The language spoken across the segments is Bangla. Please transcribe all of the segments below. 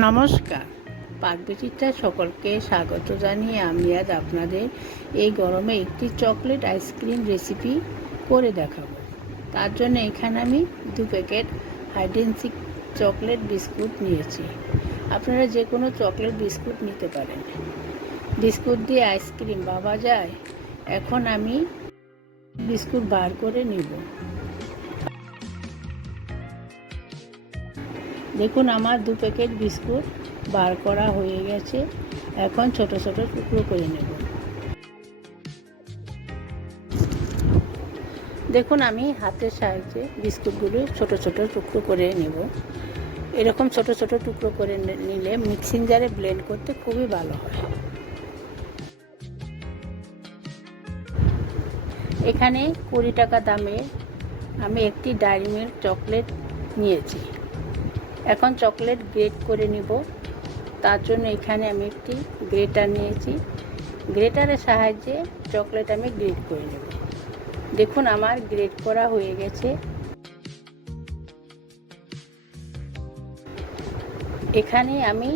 নমস্কার, পাকবিচিত্রায় সকলকে স্বাগত জানিয়ে আমি আজ আপনাদের এই গরমে একটি চকলেট আইসক্রিম রেসিপি করে দেখাবো। তার জন্য এখানে আমি 2 packet hide and seek chocolate biscuit নিয়েছি। আপনারা যে কোনো চকলেট বিস্কুট নিতে পারেন। বিস্কুট দিয়ে আইসক্রিম পাওয়া যায়। এখন আমি বিস্কুট বার করে নিব। দেখুন, আমার 2 প্যাকেট বিস্কুট বার করা হয়ে গেছে। এখন ছোট ছোট টুকরো করে নেব। দেখুন, আমি হাতের সাহায্যে বিস্কুটগুলো ছোট ছোট টুকরো করে নেব। এরকম ছোট ছোট টুকরো করে নিলে মিক্সিং জারে ব্লেন্ড করতে খুবই ভালো হয়। এখানে 20 টাকা দামে আমি একটি ডায়েরি মিল্ক চকলেট নিয়েছি। এখন চকলেট গ্রেট করে নিব। তার জন্য এখানে আমি একটি গ্রেটার নিয়েছি। গ্রেটারের সাহায্যে চকলেট আমি গ্রেট করে নেব। দেখুন, আমার গ্রেট করা হয়ে গেছে। এখানে আমি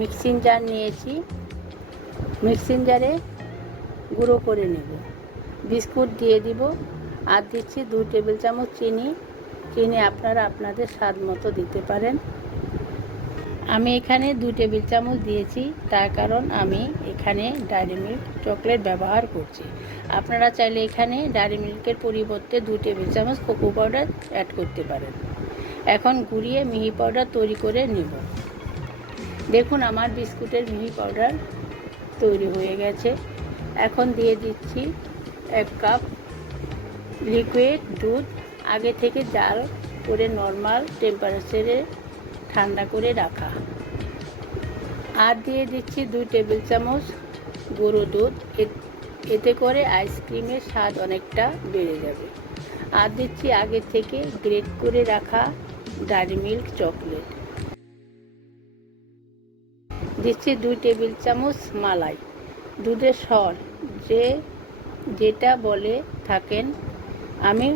মিক্সিং জার নিয়েছি। মিক্সিং জারে গুঁড়ো করে নেব। বিস্কুট দিয়ে দিব আর দিচ্ছি 2 টেবিল চামচ চিনি। চিনি আপনারা আপনাদের স্বাদ মতো দিতে পারেন। আমি এখানে 2 টেবিল চামচ দিয়েছি, তার কারণ আমি এখানে ডায়েরি মিল্ক চকলেট ব্যবহার করছি। আপনারা চাইলে এখানে ডায়েরি মিল্কের পরিবর্তে 2 টেবিল চামচ কোকো পাউডার অ্যাড করতে পারেন। এখন গুঁড়িয়ে মিহি পাউডার তৈরি করে নেব। দেখুন, আমার বিস্কুটের মিহি পাউডার তৈরি হয়ে গেছে। এখন দিয়ে দিচ্ছি 1 কাপ লিকুইড দুধ, আগে থেকে জাল করে নর্মাল টেম্পারেচারে ঠান্ডা করে রাখা। আর দিয়ে দিচ্ছি 2 টেবিল চামচ গুঁড়ো দুধ। এতে করে আইসক্রিমের স্বাদ অনেকটা বেড়ে যাবে। আর দিচ্ছি আগে থেকে গ্রেট করে রাখা ডায়েরি মিল্ক চকলেট। দিচ্ছি 2 টেবিল চামচ মালাই, দুধের সর যেটা বলে থাকেন। আমি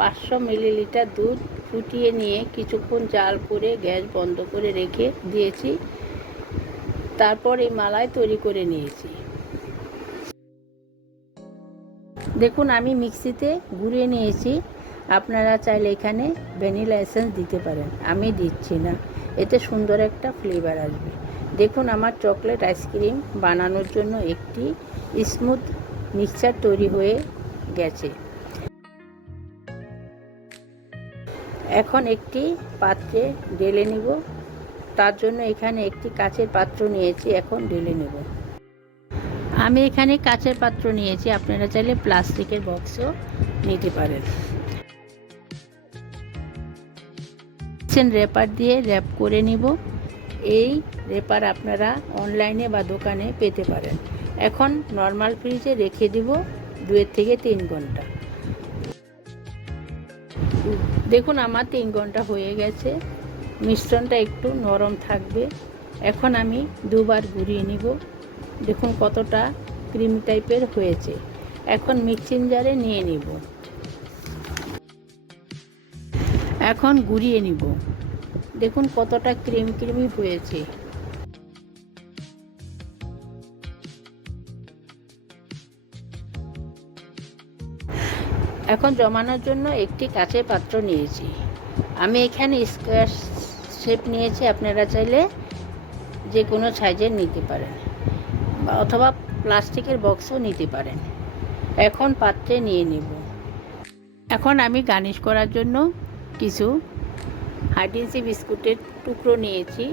500 মিলিলিটার দুধ ফুটিয়ে নিয়ে কিছুক্ষণ জাল করে গ্যাস বন্ধ করে রেখে দিয়েছি। তারপর এই মালাই তৈরি করে নিয়েছি। দেখুন, আমি মিক্সিতে গুঁড়িয়ে নিয়েছি। আপনারা চাইলে এখানে ভ্যানিলা এসেন্স দিতে পারেন, আমি দিচ্ছি না। এতে সুন্দর একটা ফ্লেভার আসবে। দেখুন, আমার চকলেট আইসক্রিম বানানোর জন্য একটি স্মুথ মিক্সচার তৈরি হয়ে গেছে। এখন একটি পাত্রে ঢেলে নিব। তার জন্য এখানে একটি কাচের পাত্র নিয়েছি। এখন ঢেলে নেব। আমি এখানে কাচের পাত্র নিয়েছি, আপনারা চাইলে প্লাস্টিকের বক্সও নিতে পারেন। র্যাপার দিয়ে র্যাপ করে নিব। এই র্যাপার আপনারা অনলাইনে বা দোকানে পেতে পারেন। এখন নর্মাল ফ্রিজে রেখে দিব 2 থেকে 3 ঘন্টা। দেখুন, আমার 3 ঘন্টা হয়ে গেছে। মিশ্রণটা একটু নরম থাকবে। এখন আমি 2 বার ঘুরিয়ে নিব। দেখুন কতটা ক্রিমি টাইপের হয়েছে। এখন মিক্সিং জারে নিয়ে নিব। এখন ঘুরিয়ে নিব। দেখুন কতটা ক্রিমি হয়েছে। এখন জমানোর জন্য একটি কাচের পাত্র নিয়েছি। আমি এখানে স্কোয়ার শেপ নিয়েছি। আপনারা চাইলে যে কোনো সাইজের নিতে পারেন অথবা প্লাস্টিকের বক্সও নিতে পারেন। এখন পাত্রে নিয়ে নেব। এখন আমি গার্নিশ করার জন্য কিছু হাইড অ্যান্ড সিক বিস্কুটের টুকরো নিয়েছি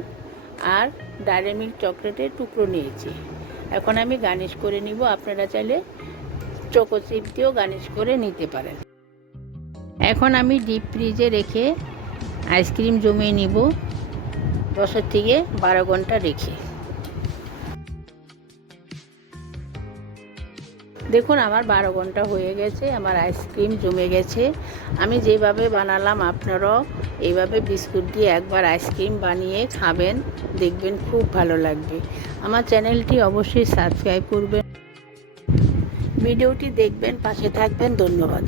আর ডায়েরি মিল্ক চকলেটের টুকরো নিয়েছি। এখন আমি গার্নিশ করে নিব। আপনারা চাইলে চকো চিপ দিয়েও গার্নিশ করে নিতে পারেন। এখন আমি ডিপ ফ্রিজে রেখে আইসক্রিম জমিয়ে নিব 10 থেকে 12 ঘন্টা রেখে। দেখুন, আমার 12 ঘন্টা হয়ে গেছে। আমার আইসক্রিম জমে গেছে। আমি যেভাবে বানালাম আপনারাও এইভাবে বিস্কুট দিয়ে একবার আইসক্রিম বানিয়ে খাবেন, দেখবেন খুব ভালো লাগবে। আমার চ্যানেলটি অবশ্যই সাবস্ক্রাইব করবেন, ভিডিওটি দেখবেন, পাশে থাকবেন। ধন্যবাদ।